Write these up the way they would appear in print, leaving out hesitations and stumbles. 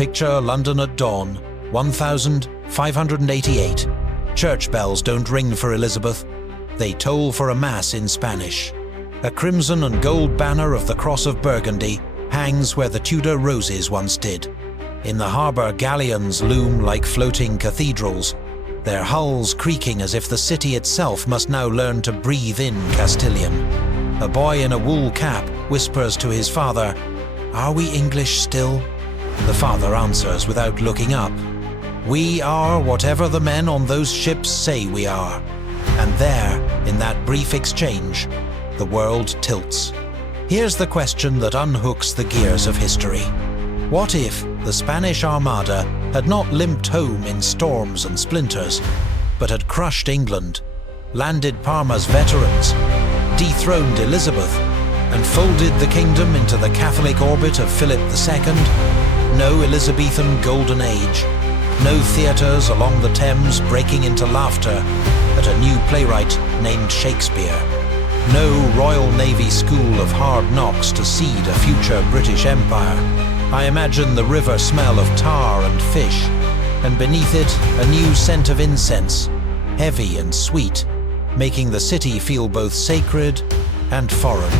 Picture London at dawn, 1588. Church bells don't ring for Elizabeth. They toll for a mass in Spanish. A crimson and gold banner of the Cross of Burgundy hangs where the Tudor roses once did. In the harbour, galleons loom like floating cathedrals, their hulls creaking as if the city itself must now learn to breathe in Castilian. A boy in a wool cap whispers to his father, "Are we English still?" The father answers without looking up, "We are whatever the men on those ships say we are." And there, in that brief exchange, the world tilts. Here's the question that unhooks the gears of history. What if the Spanish Armada had not limped home in storms and splinters, but had crushed England, landed Parma's veterans, dethroned Elizabeth, and folded the kingdom into the Catholic orbit of Philip II? No Elizabethan Golden Age, no theatres along the Thames breaking into laughter at a new playwright named Shakespeare. No Royal Navy school of hard knocks to seed a future British Empire. I imagine the river smell of tar and fish, and beneath it a new scent of incense, heavy and sweet, making the city feel both sacred and foreign.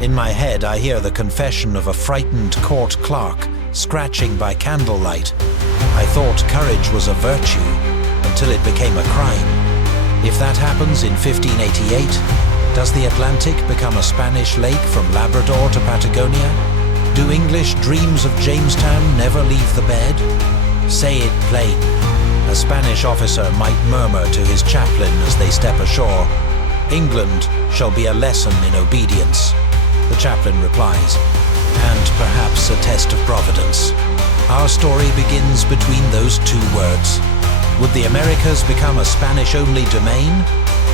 In my head I hear the confession of a frightened court clerk scratching by candlelight. I thought courage was a virtue until it became a crime. If that happens in 1588, does the Atlantic become a Spanish lake from Labrador to Patagonia? Do English dreams of Jamestown never leave the bed? Say it plain. A Spanish officer might murmur to his chaplain as they step ashore, "England shall be a lesson in obedience." The chaplain replies, "And perhaps a test of providence." Our story begins between those two words. Would the Americas become a Spanish-only domain?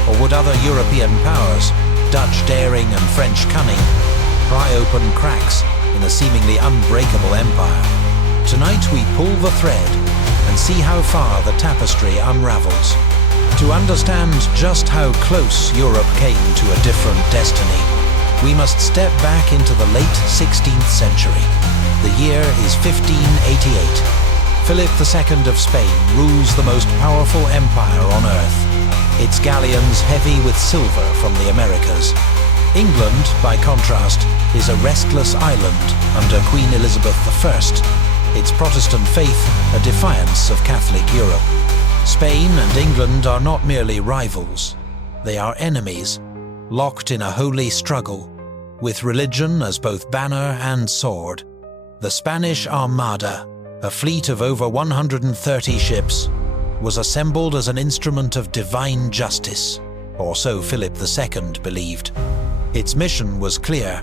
Or would other European powers, Dutch daring and French cunning, pry open cracks in a seemingly unbreakable empire? Tonight we pull the thread and see how far the tapestry unravels. To understand just how close Europe came to a different destiny, we must step back into the late 16th century. The year is 1588. Philip II of Spain rules the most powerful empire on earth, its galleons heavy with silver from the Americas. England, by contrast, is a restless island under Queen Elizabeth I, its Protestant faith a defiance of Catholic Europe. Spain and England are not merely rivals, they are enemies, locked in a holy struggle, with religion as both banner and sword. The Spanish Armada, a fleet of over 130 ships, was assembled as an instrument of divine justice, or so Philip II believed. Its mission was clear: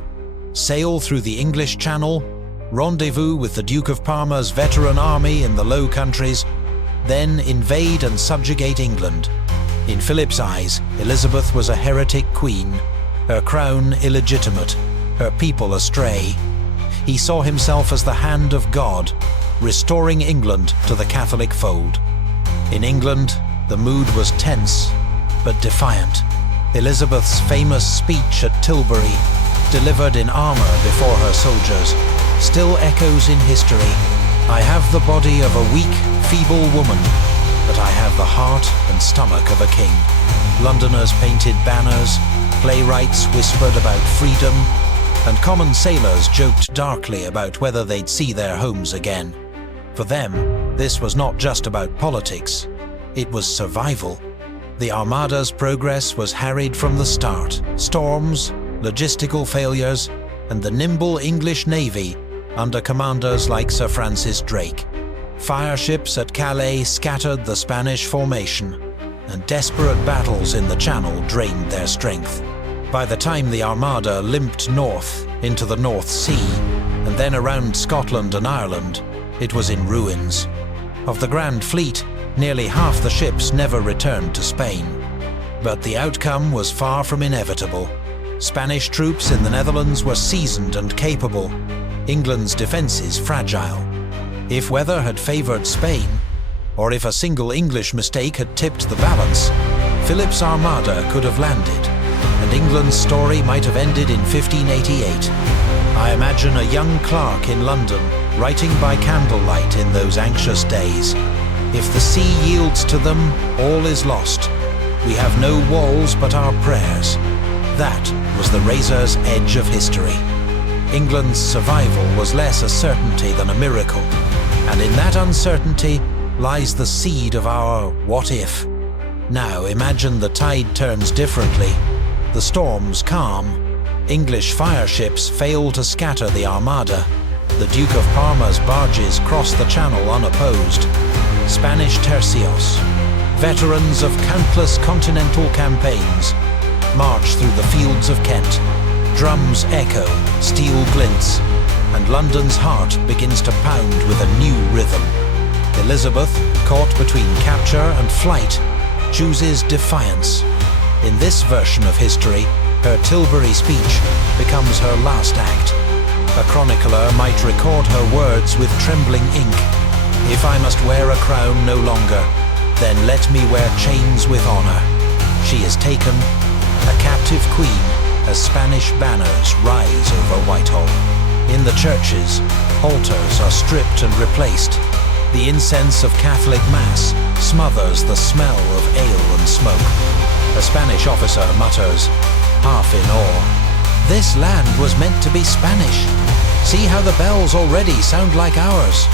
sail through the English Channel, rendezvous with the Duke of Parma's veteran army in the Low Countries, then invade and subjugate England. In Philip's eyes, Elizabeth was a heretic queen, her crown illegitimate, her people astray. He saw himself as the hand of God, restoring England to the Catholic fold. In England, the mood was tense, but defiant. Elizabeth's famous speech at Tilbury, delivered in armour before her soldiers, still echoes in history. "I have the body of a weak, feeble woman, but I have the heart and stomach of a king." Londoners painted banners, playwrights whispered about freedom, and common sailors joked darkly about whether they'd see their homes again. For them, this was not just about politics, it was survival. The Armada's progress was harried from the start. Storms, logistical failures, and the nimble English Navy under commanders like Sir Francis Drake. Fireships at Calais scattered the Spanish formation, and desperate battles in the Channel drained their strength. By the time the Armada limped north into the North Sea, and then around Scotland and Ireland, it was in ruins. Of the Grand Fleet, nearly half the ships never returned to Spain. But the outcome was far from inevitable. Spanish troops in the Netherlands were seasoned and capable, England's defences fragile. If weather had favoured Spain, or if a single English mistake had tipped the balance, Philip's Armada could have landed, and England's story might have ended in 1588. I imagine a young clerk in London, writing by candlelight in those anxious days. If the sea yields to them, all is lost. We have no walls but our prayers. That was the razor's edge of history. England's survival was less a certainty than a miracle, and in that uncertainty lies the seed of our what if. Now imagine the tide turns differently, the storms calm, English fire ships fail to scatter the Armada, the Duke of Parma's barges cross the Channel unopposed, Spanish tercios, veterans of countless continental campaigns, march through the fields of Kent. Drums echo, steel glints, and London's heart begins to pound with a new rhythm. Elizabeth, caught between capture and flight, chooses defiance. In this version of history, her Tilbury speech becomes her last act. A chronicler might record her words with trembling ink. If I must wear a crown no longer, then let me wear chains with honor. She is taken, a captive queen, as Spanish banners rise over Whitehall. In the churches, altars are stripped and replaced. The incense of Catholic Mass smothers the smell of ale and smoke. A Spanish officer mutters, half in awe, "This land was meant to be Spanish. See how the bells already sound like ours."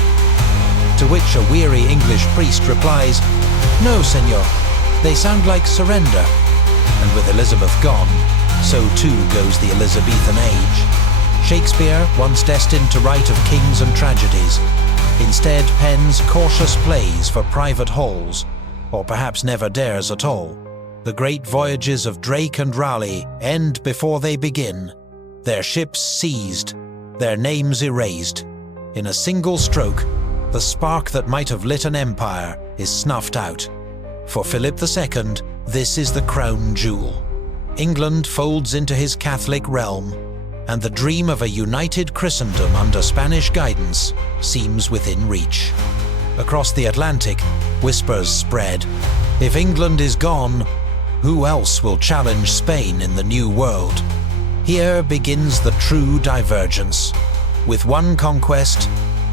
To which a weary English priest replies, "No, senor, they sound like surrender." And with Elizabeth gone, so too goes the Elizabethan age. Shakespeare, once destined to write of kings and tragedies, instead pens cautious plays for private halls, or perhaps never dares at all. The great voyages of Drake and Raleigh end before they begin, their ships seized, their names erased. In a single stroke, the spark that might have lit an empire is snuffed out. For Philip II, this is the crown jewel. England folds into his Catholic realm, and the dream of a united Christendom under Spanish guidance seems within reach. Across the Atlantic, whispers spread. If England is gone, who else will challenge Spain in the New World? Here begins the true divergence. With one conquest,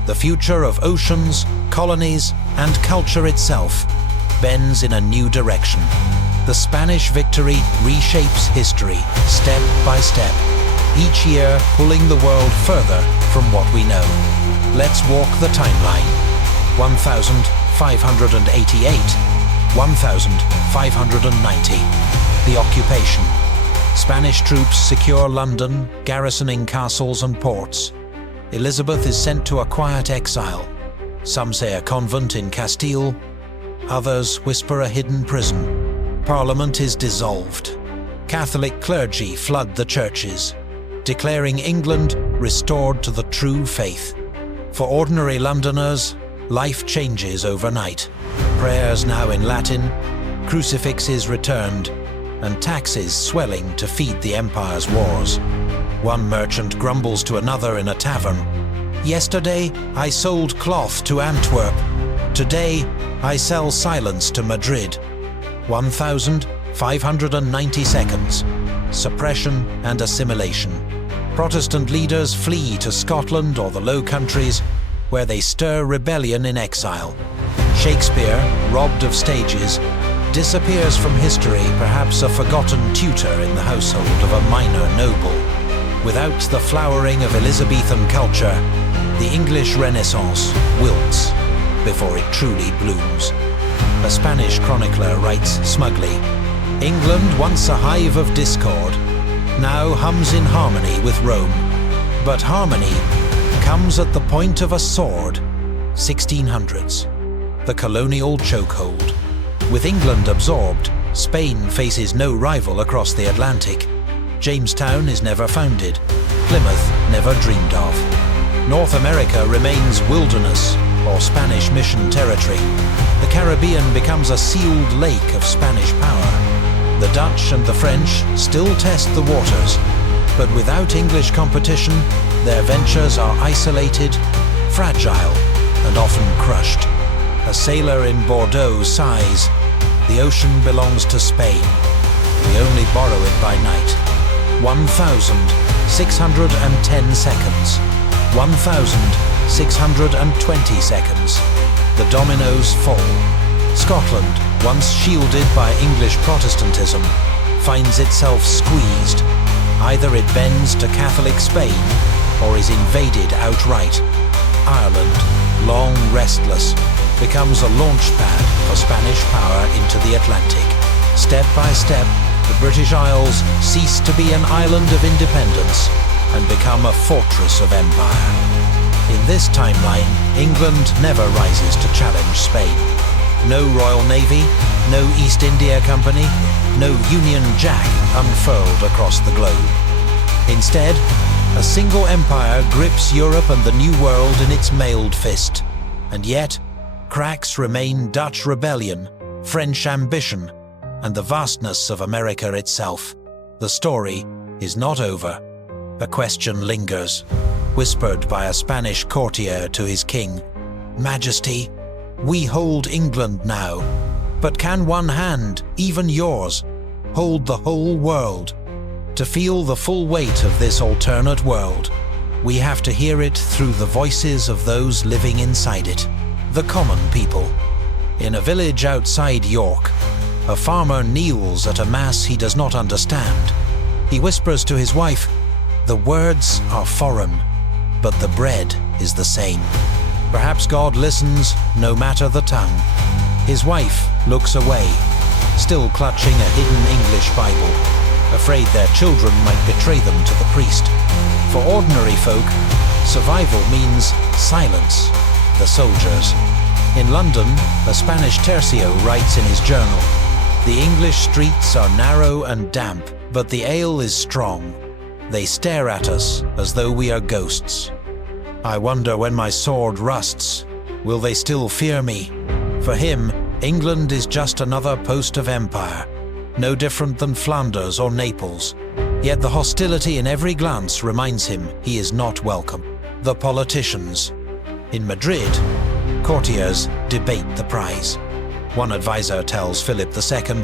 the future of oceans, colonies, and culture itself bends in a new direction. The Spanish victory reshapes history, step by step, each year pulling the world further from what we know. Let's walk the timeline. 1588, 1590. The occupation. Spanish troops secure London, garrisoning castles and ports. Elizabeth is sent to a quiet exile. Some say a convent in Castile, others whisper a hidden prison. Parliament is dissolved. Catholic clergy flood the churches, declaring England restored to the true faith. For ordinary Londoners, life changes overnight. Prayers now in Latin, crucifixes returned, and taxes swelling to feed the empire's wars. One merchant grumbles to another in a tavern, "Yesterday I sold cloth to Antwerp. Today I sell silence to Madrid." 1590 seconds. Suppression and assimilation. Protestant leaders flee to Scotland or the Low Countries, where they stir rebellion in exile. Shakespeare, robbed of stages, disappears from history, perhaps a forgotten tutor in the household of a minor noble. Without the flowering of Elizabethan culture, the English Renaissance wilts before it truly blooms. A Spanish chronicler writes smugly, "England, once a hive of discord, now hums in harmony with Rome. But harmony comes at the point of a sword." 1600s. The colonial chokehold. With England absorbed, Spain faces no rival across the Atlantic. Jamestown is never founded, Plymouth never dreamed of. North America remains wilderness or Spanish mission territory. The Caribbean becomes a sealed lake of Spanish power. The Dutch and the French still test the waters, but without English competition, their ventures are isolated, fragile, and often crushed. A sailor in Bordeaux sighs, "The ocean belongs to Spain. We only borrow it by night." 1610 seconds. 620 seconds. The dominoes fall. Scotland, once shielded by English Protestantism, finds itself squeezed. Either it bends to Catholic Spain, or is invaded outright. Ireland, long restless, becomes a launchpad for Spanish power into the Atlantic. Step by step, the British Isles cease to be an island of independence and become a fortress of empire. In this timeline, England never rises to challenge Spain. No Royal Navy, no East India Company, no Union Jack unfurled across the globe. Instead, a single empire grips Europe and the New World in its mailed fist. And yet, cracks remain: Dutch rebellion, French ambition, and the vastness of America itself. The story is not over. A question lingers, whispered by a Spanish courtier to his king. "Majesty, we hold England now, but can one hand, even yours, hold the whole world? To feel the full weight of this alternate world, we have to hear it through the voices of those living inside it, the common people." In a village outside York, a farmer kneels at a mass he does not understand. He whispers to his wife, "The words are foreign, but the bread is the same." Perhaps God listens, no matter the tongue. His wife looks away, still clutching a hidden English Bible, afraid their children might betray them to the priest. For ordinary folk, survival means silence. The soldiers. In London, a Spanish tercio writes in his journal, "The English streets are narrow and damp, but the ale is strong. They stare at us as though we are ghosts. I wonder when my sword rusts, will they still fear me?" For him, England is just another post of empire, no different than Flanders or Naples. Yet the hostility in every glance reminds him he is not welcome. The politicians. In Madrid, courtiers debate the prize. One advisor tells Philip II,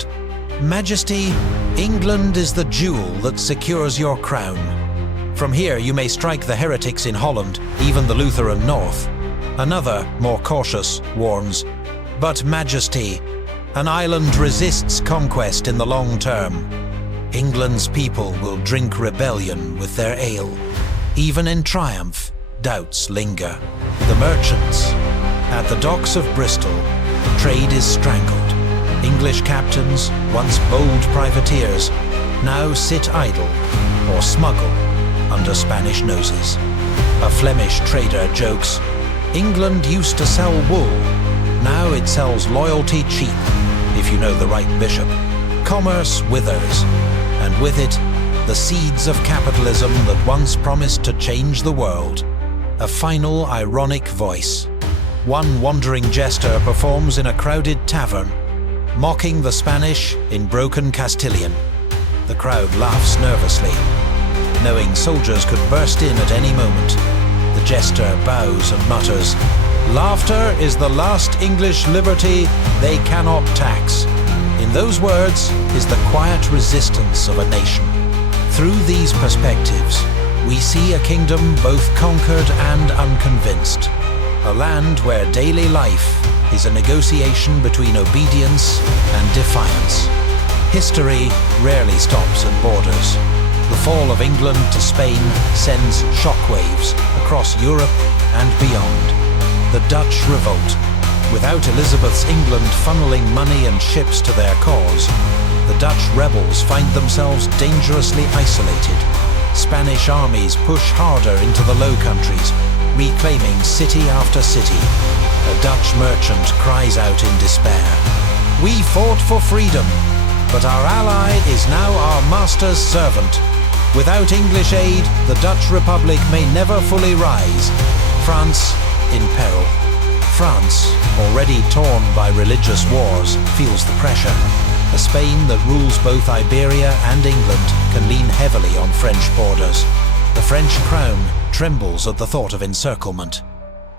"Majesty, England is the jewel that secures your crown. From here you may strike the heretics in Holland, even the Lutheran North." Another, more cautious, warns, "But Majesty, an island resists conquest in the long term. England's people will drink rebellion with their ale. Even in triumph, doubts linger." The merchants. At the docks of Bristol, trade is strangled. English captains, once bold privateers, now sit idle or smuggle under Spanish noses. A Flemish trader jokes, "England used to sell wool, now it sells loyalty cheap, if you know the right bishop." Commerce withers, and with it, the seeds of capitalism that once promised to change the world. A final ironic voice. One wandering jester performs in a crowded tavern, mocking the Spanish in broken Castilian. The crowd laughs nervously, knowing soldiers could burst in at any moment. The jester bows and mutters, "Laughter is the last English liberty they cannot tax." In those words is the quiet resistance of a nation. Through these perspectives, we see a kingdom both conquered and unconvinced. A land where daily life is a negotiation between obedience and defiance. History rarely stops at borders. The fall of England to Spain sends shockwaves across Europe and beyond. The Dutch Revolt. Without Elizabeth's England funneling money and ships to their cause, the Dutch rebels find themselves dangerously isolated. Spanish armies push harder into the Low Countries, reclaiming city after city. A Dutch merchant cries out in despair, "We fought for freedom, but our ally is now our master's servant. Without English aid, the Dutch Republic may never fully rise." France in peril. France, already torn by religious wars, feels the pressure. A Spain that rules both Iberia and England can lean heavily on French borders. The French crown trembles at the thought of encirclement.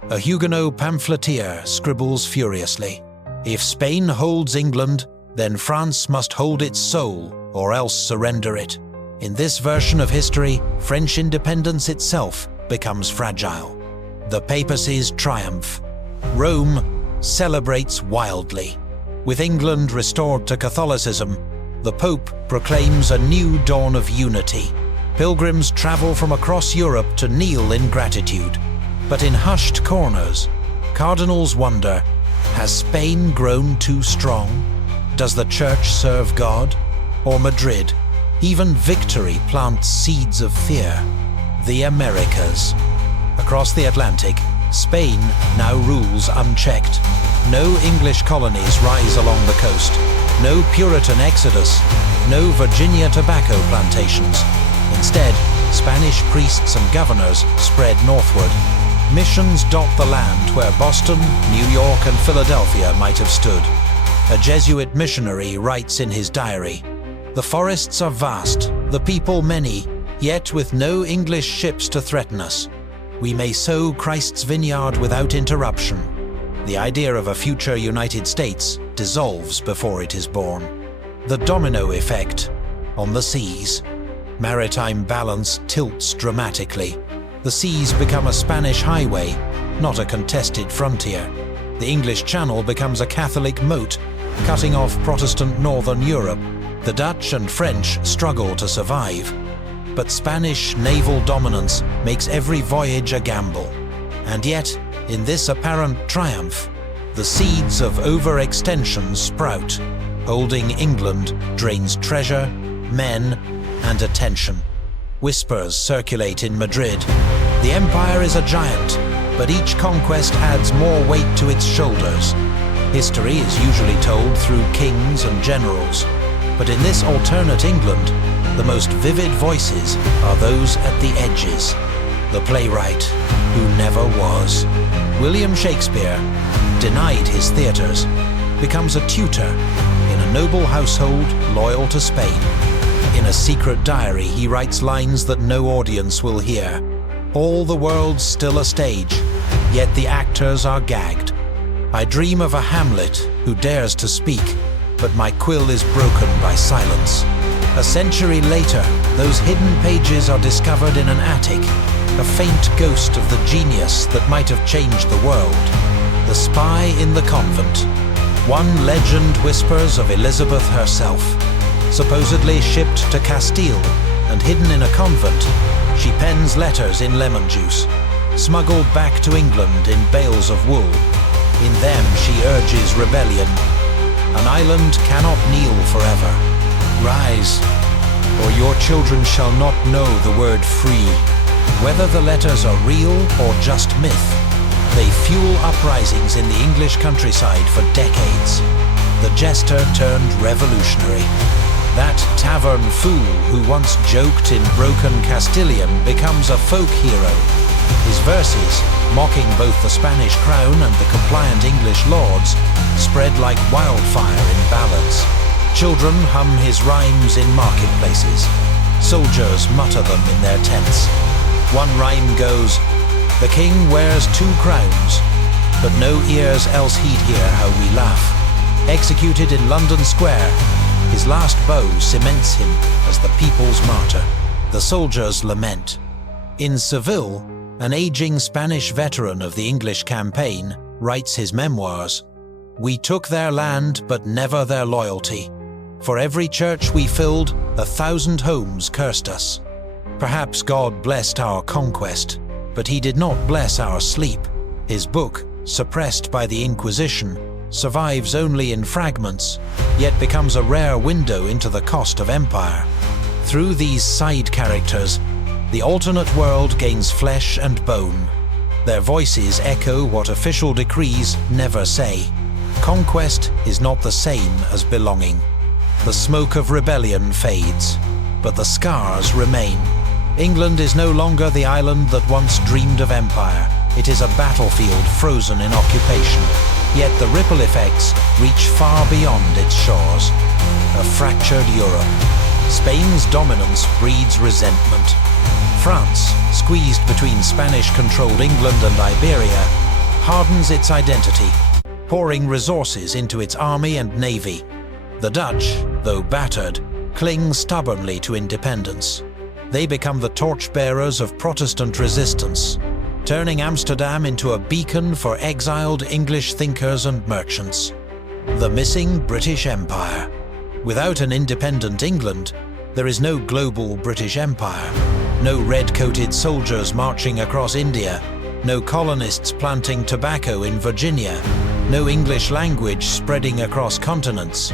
A Huguenot pamphleteer scribbles furiously, "If Spain holds England, then France must hold its soul, or else surrender it." In this version of history, French independence itself becomes fragile. The papacy's triumph. Rome celebrates wildly. With England restored to Catholicism, the Pope proclaims a new dawn of unity. Pilgrims travel from across Europe to kneel in gratitude. But in hushed corners, cardinals wonder, has Spain grown too strong? Does the Church serve God? Or Madrid? Even victory plants seeds of fear. The Americas. Across the Atlantic, Spain now rules unchecked. No English colonies rise along the coast. No Puritan exodus. No Virginia tobacco plantations. Instead, Spanish priests and governors spread northward. Missions dot the land where Boston, New York and Philadelphia might have stood. A Jesuit missionary writes in his diary, "The forests are vast, the people many, yet with no English ships to threaten us. We may sow Christ's vineyard without interruption." The idea of a future United States dissolves before it is born. The domino effect on the seas. Maritime balance tilts dramatically. The seas become a Spanish highway, not a contested frontier. The English Channel becomes a Catholic moat, cutting off Protestant northern Europe. The Dutch and French struggle to survive. But Spanish naval dominance makes every voyage a gamble. And yet, in this apparent triumph, the seeds of overextension sprout. Holding England drains treasure, men, and attention. Whispers circulate in Madrid. The empire is a giant, but each conquest adds more weight to its shoulders. History is usually told through kings and generals, but in this alternate England, the most vivid voices are those at the edges. The playwright who never was. William Shakespeare, denied his theatres, becomes a tutor in a noble household loyal to Spain. In a secret diary, he writes lines that no audience will hear. All the world's still a stage, yet the actors are gagged. I dream of a Hamlet who dares to speak, but my quill is broken by silence. A century later, those hidden pages are discovered in an attic, a faint ghost of the genius that might have changed the world. The spy in the convent. One legend whispers of Elizabeth herself. Supposedly shipped to Castile and hidden in a convent, she pens letters in lemon juice, smuggled back to England in bales of wool. In them she urges rebellion. An island cannot kneel forever. Rise, or your children shall not know the word free. Whether the letters are real or just myth, they fuel uprisings in the English countryside for decades. The jester turned revolutionary. That tavern fool who once joked in broken Castilian becomes a folk hero. His verses, mocking both the Spanish crown and the compliant English lords, spread like wildfire in ballads. Children hum his rhymes in marketplaces. Soldiers mutter them in their tents. One rhyme goes, "The king wears 2 crowns, but no ears else heed hear how we laugh." Executed in London Square, his last bow cements him as the people's martyr. The soldiers lament. In Seville, an aging Spanish veteran of the English campaign writes his memoirs. "We took their land, but never their loyalty. For every church we filled, 1,000 homes cursed us. Perhaps God blessed our conquest, but he did not bless our sleep." His book, suppressed by the Inquisition, survives only in fragments, yet becomes a rare window into the cost of empire. Through these side characters, the alternate world gains flesh and bone. Their voices echo what official decrees never say. Conquest is not the same as belonging. The smoke of rebellion fades, but the scars remain. England is no longer the island that once dreamed of empire. It is a battlefield frozen in occupation. Yet the ripple effects reach far beyond its shores. A fractured Europe. Spain's dominance breeds resentment. France, squeezed between Spanish-controlled England and Iberia, hardens its identity, pouring resources into its army and navy. The Dutch, though battered, cling stubbornly to independence. They become the torchbearers of Protestant resistance. turning Amsterdam into a beacon for exiled English thinkers and merchants. The missing British Empire. Without an independent England, there is no global British Empire, no red-coated soldiers marching across India, no colonists planting tobacco in Virginia, no English language spreading across continents.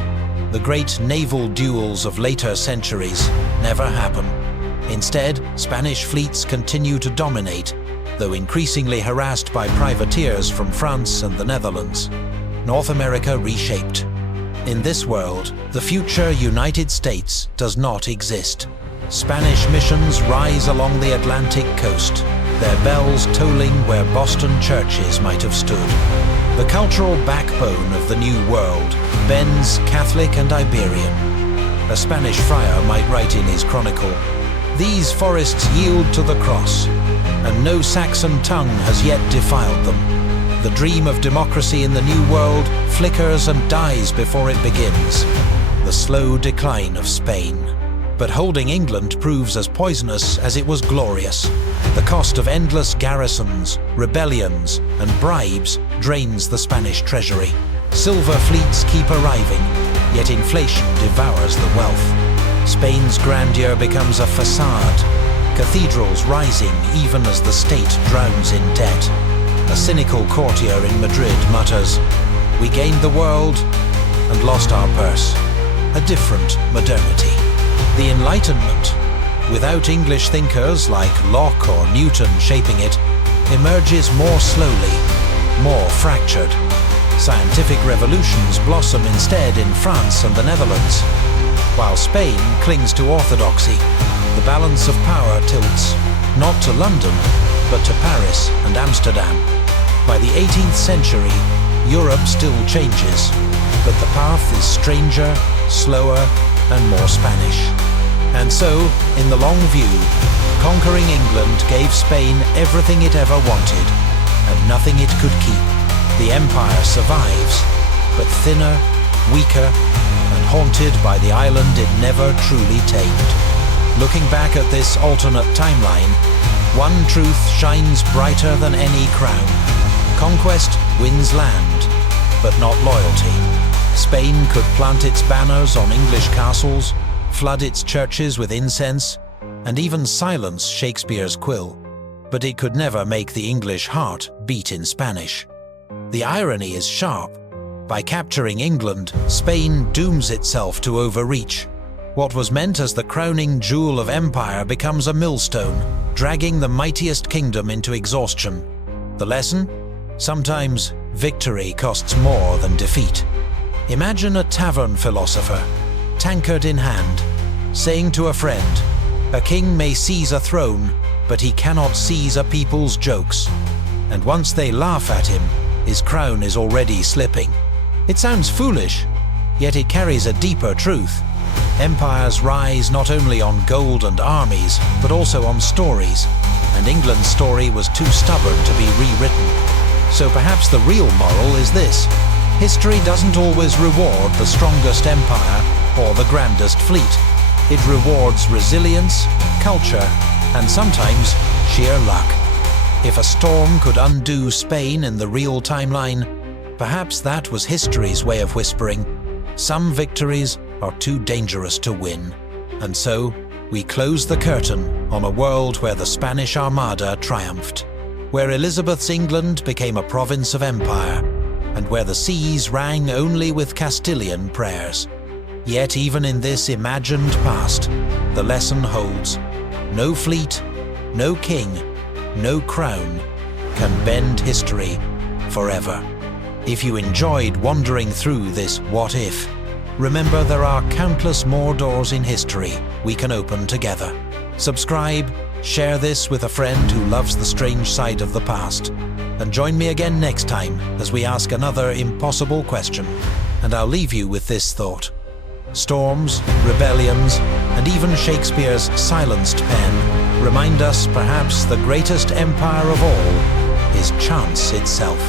The great naval duels of later centuries never happen. Instead, Spanish fleets continue to dominate, though increasingly harassed by privateers from France and the Netherlands. North America reshaped. In this world, the future United States does not exist. Spanish missions rise along the Atlantic coast, their bells tolling where Boston churches might have stood. The cultural backbone of the New World bends Catholic and Iberian. A Spanish friar might write in his chronicle, "These forests yield to the cross, and no Saxon tongue has yet defiled them. The dream of democracy in the New World flickers and dies before it begins. The slow decline of Spain." But holding England proves as poisonous as it was glorious. The cost of endless garrisons, rebellions, and bribes drains the Spanish treasury. Silver fleets keep arriving, yet inflation devours the wealth. Spain's grandeur becomes a facade, cathedrals rising even as the state drowns in debt. A cynical courtier in Madrid mutters, "We gained the world and lost our purse." A different modernity. The Enlightenment, without English thinkers like Locke or Newton shaping it, emerges more slowly, more fractured. Scientific revolutions blossom instead in France and the Netherlands. While Spain clings to orthodoxy, the balance of power tilts, not to London, but to Paris and Amsterdam. By the 18th century, Europe still changes, but the path is stranger, slower, and more Spanish. And so, in the long view, conquering England gave Spain everything it ever wanted, and nothing it could keep. The empire survives, but thinner, weaker, and haunted by the island it never truly tamed. Looking back at this alternate timeline, one truth shines brighter than any crown. Conquest wins land, but not loyalty. Spain could plant its banners on English castles, flood its churches with incense, and even silence Shakespeare's quill, but it could never make the English heart beat in Spanish. The irony is sharp. By capturing England, Spain dooms itself to overreach. What was meant as the crowning jewel of empire becomes a millstone, dragging the mightiest kingdom into exhaustion. The lesson? Sometimes victory costs more than defeat. Imagine a tavern philosopher, tankard in hand, saying to a friend, "A king may seize a throne, but he cannot seize a people's jokes." And once they laugh at him, his crown is already slipping. It sounds foolish, yet it carries a deeper truth. Empires rise not only on gold and armies, but also on stories, and England's story was too stubborn to be rewritten. So perhaps the real moral is this: history doesn't always reward the strongest empire or the grandest fleet. It rewards resilience, culture, and sometimes sheer luck. If a storm could undo Spain in the real timeline, perhaps that was history's way of whispering, some victories are too dangerous to win. And so, we close the curtain on a world where the Spanish Armada triumphed, where Elizabeth's England became a province of empire, and where the seas rang only with Castilian prayers. Yet even in this imagined past, the lesson holds: no fleet, no king, no crown can bend history forever. If you enjoyed wandering through this what if, remember there are countless more doors in history we can open together. Subscribe, share this with a friend who loves the strange side of the past, and join me again next time as we ask another impossible question. And I'll leave you with this thought: storms, rebellions, and even Shakespeare's silenced pen remind us perhaps the greatest empire of all is chance itself.